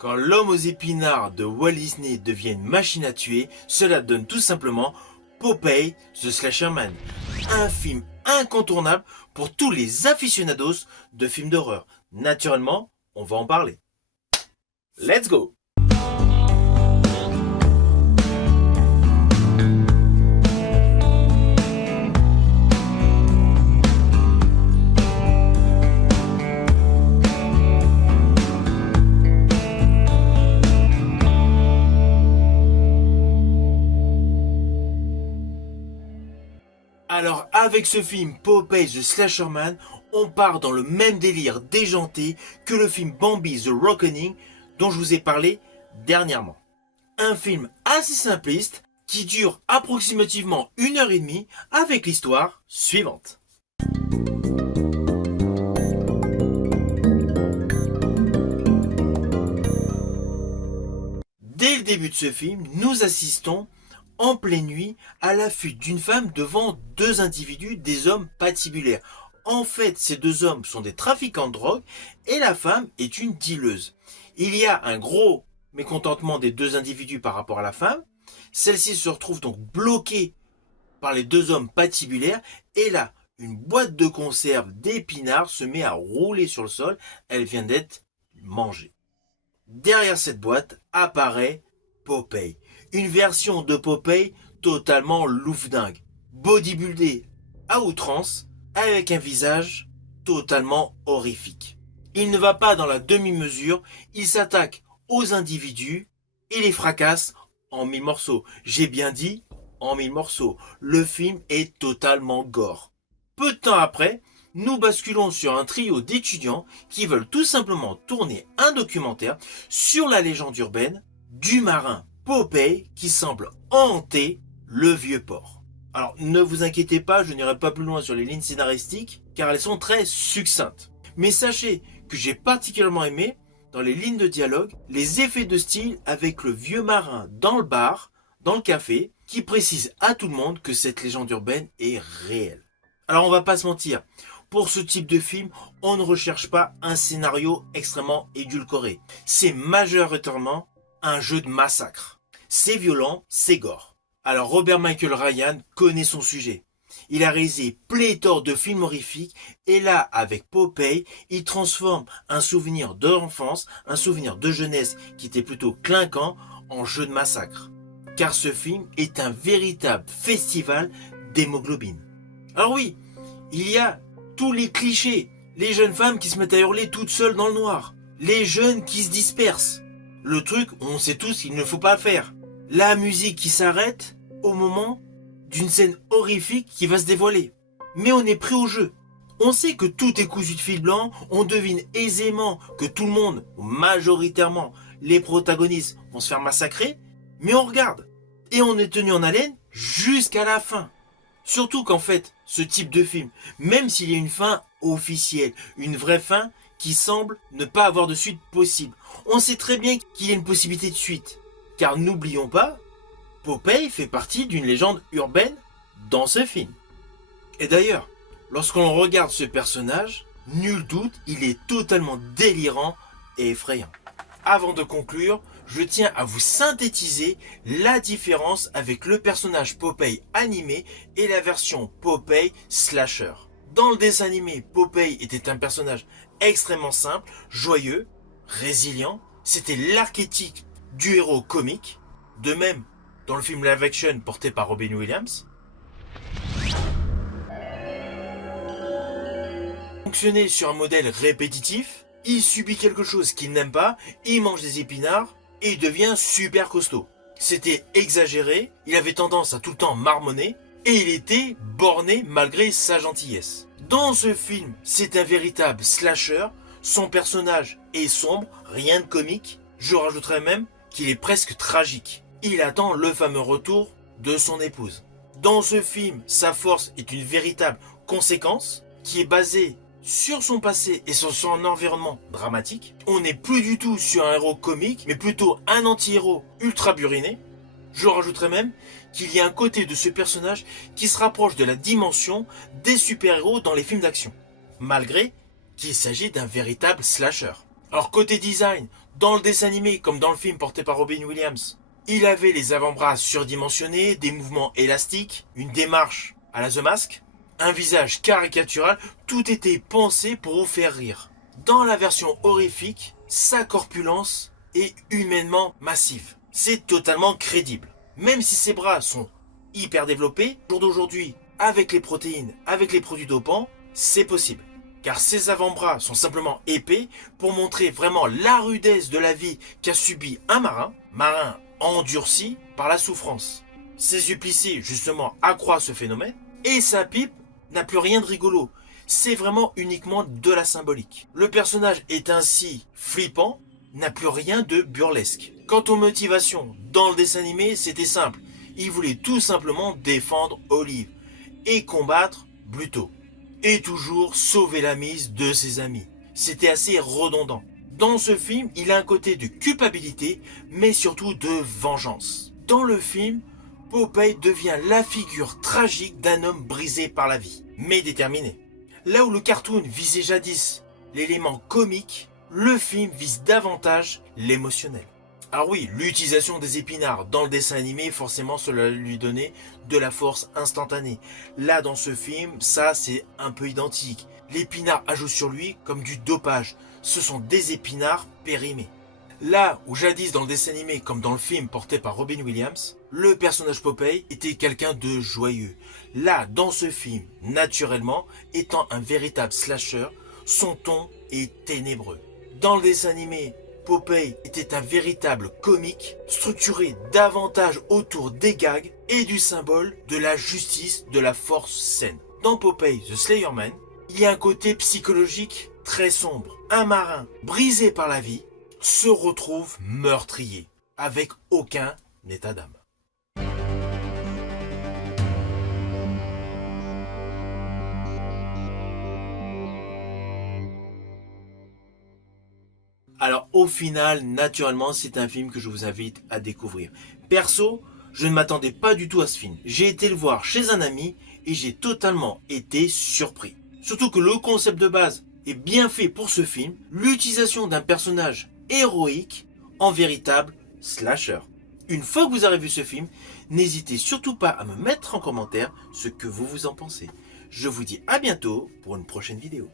Quand l'homme aux épinards de Walt Disney devient une machine à tuer, cela donne tout simplement Popeye the Slasher Man. Un film incontournable pour tous les aficionados de films d'horreur. Naturellement, on va en parler. Let's go! Alors avec ce film Popeye the Slasher Man, on part dans le même délire déjanté que le film Bambi the Reckoning dont je vous ai parlé dernièrement. Un film assez simpliste qui dure approximativement 1h30 avec l'histoire suivante. Dès le début de ce film, nous assistons en pleine nuit à la fuite d'une femme devant deux individus, des hommes patibulaires. En fait, ces deux hommes sont des trafiquants de drogue et la femme est une dealeuse. Il y a un gros mécontentement des deux individus par rapport à la femme. Celle-ci se retrouve donc bloquée par les deux hommes patibulaires et là, une boîte de conserve d'épinards se met à rouler sur le sol. Elle vient d'être mangée. Derrière cette boîte apparaît Popeye. Une version de Popeye totalement loufdingue, bodybuildé à outrance, avec un visage totalement horrifique. Il ne va pas dans la demi-mesure, il s'attaque aux individus et les fracasse en 1000 morceaux. J'ai bien dit en 1000 morceaux. Le film est totalement gore. Peu de temps après, nous basculons sur un trio d'étudiants qui veulent tout simplement tourner un documentaire sur la légende urbaine du marin Popeye qui semble hanter le vieux port. Alors ne vous inquiétez pas, je n'irai pas plus loin sur les lignes scénaristiques car elles sont très succinctes. Mais sachez que j'ai particulièrement aimé dans les lignes de dialogue les effets de style avec le vieux marin dans le bar, dans le café, qui précise à tout le monde que cette légende urbaine est réelle. Alors on va pas se mentir, pour ce type de film, on ne recherche pas un scénario extrêmement édulcoré. C'est majoritairement un jeu de massacre. C'est violent, c'est gore. Alors Robert Michael Ryan connaît son sujet. Il a réalisé pléthore de films horrifiques et là, avec Popeye, il transforme un souvenir d'enfance, un souvenir de jeunesse qui était plutôt clinquant en jeu de massacre. Car ce film est un véritable festival d'hémoglobine. Alors oui, il y a tous les clichés. Les jeunes femmes qui se mettent à hurler toutes seules dans le noir. Les jeunes qui se dispersent. Le truc, on sait tous qu'il ne faut pas faire. La musique qui s'arrête au moment d'une scène horrifique qui va se dévoiler. Mais on est pris au jeu. On sait que tout est cousu de fil blanc, on devine aisément que tout le monde, ou majoritairement les protagonistes, vont se faire massacrer, mais on regarde. Et on est tenu en haleine jusqu'à la fin. Surtout qu'en fait, ce type de film, même s'il y a une fin officielle, une vraie fin qui semble ne pas avoir de suite possible, on sait très bien qu'il y a une possibilité de suite. Car n'oublions pas, Popeye fait partie d'une légende urbaine dans ce film. Et d'ailleurs, lorsqu'on regarde ce personnage, nul doute, il est totalement délirant et effrayant. Avant de conclure, je tiens à vous synthétiser la différence avec le personnage Popeye animé et la version Popeye slasher. Dans le dessin animé, Popeye était un personnage extrêmement simple, joyeux, résilient. C'était l'archétype du héros comique. De même, dans le film live action porté par Robin Williams. Fonctionnait sur un modèle répétitif. Il subit quelque chose qu'il n'aime pas, il mange des épinards et il devient super costaud. C'était exagéré, il avait tendance à tout le temps marmonner et il était borné malgré sa gentillesse. Dans ce film, c'est un véritable slasher, son personnage est sombre, rien de comique, je rajouterais même qu'il est presque tragique. Il attend le fameux retour de son épouse. Dans ce film, sa force est une véritable conséquence qui est basée sur son passé et sur son environnement dramatique. On n'est plus du tout sur un héros comique, mais plutôt un anti-héros ultra buriné. Je rajouterais même qu'il y a un côté de ce personnage qui se rapproche de la dimension des super-héros dans les films d'action, malgré qu'il s'agit d'un véritable slasher. Alors côté design, Dans le dessin animé, comme dans le film porté par Robin Williams, il avait les avant-bras surdimensionnés, des mouvements élastiques, une démarche à la The Mask, un visage caricatural, tout était pensé pour vous faire rire. Dans la version horrifique, sa corpulence est humainement massive. C'est totalement crédible. Même si ses bras sont hyper développés, au jour d'aujourd'hui, avec les protéines, avec les produits dopants, c'est possible. Car ses avant-bras sont simplement épais pour montrer vraiment la rudesse de la vie qu'a subi un marin endurci par la souffrance. Ses yeux plissés, justement, accroissent ce phénomène, et sa pipe n'a plus rien de rigolo. C'est vraiment uniquement de la symbolique. Le personnage est ainsi flippant, n'a plus rien de burlesque. Quant aux motivations, dans le dessin animé, c'était simple. Il voulait tout simplement défendre Olive et combattre Bluto. Et toujours sauver la mise de ses amis. C'était assez redondant. Dans ce film, il a un côté de culpabilité, mais surtout de vengeance. Dans le film, Popeye devient la figure tragique d'un homme brisé par la vie, mais déterminé. Là où le cartoon visait jadis l'élément comique, le film vise davantage l'émotionnel. Alors oui, l'utilisation des épinards dans le dessin animé, forcément cela lui donnait de la force instantanée. Là dans ce film, ça c'est un peu identique. L'épinard ajoute sur lui comme du dopage. Ce sont des épinards périmés. Là où jadis dans le dessin animé comme dans le film porté par Robin Williams, le personnage Popeye était quelqu'un de joyeux. Là dans ce film, naturellement, étant un véritable slasher, son ton est ténébreux. Dans le dessin animé, Popeye était un véritable comique, structuré davantage autour des gags et du symbole de la justice de la force saine. Dans Popeye the Slayer Man, il y a un côté psychologique très sombre. Un marin brisé par la vie se retrouve meurtrier, avec aucun état d'âme. Alors au final, naturellement, c'est un film que je vous invite à découvrir. Perso, je ne m'attendais pas du tout à ce film. J'ai été le voir chez un ami et j'ai totalement été surpris. Surtout que le concept de base est bien fait pour ce film, l'utilisation d'un personnage héroïque en véritable slasher. Une fois que vous aurez vu ce film, n'hésitez surtout pas à me mettre en commentaire ce que vous en pensez. Je vous dis à bientôt pour une prochaine vidéo.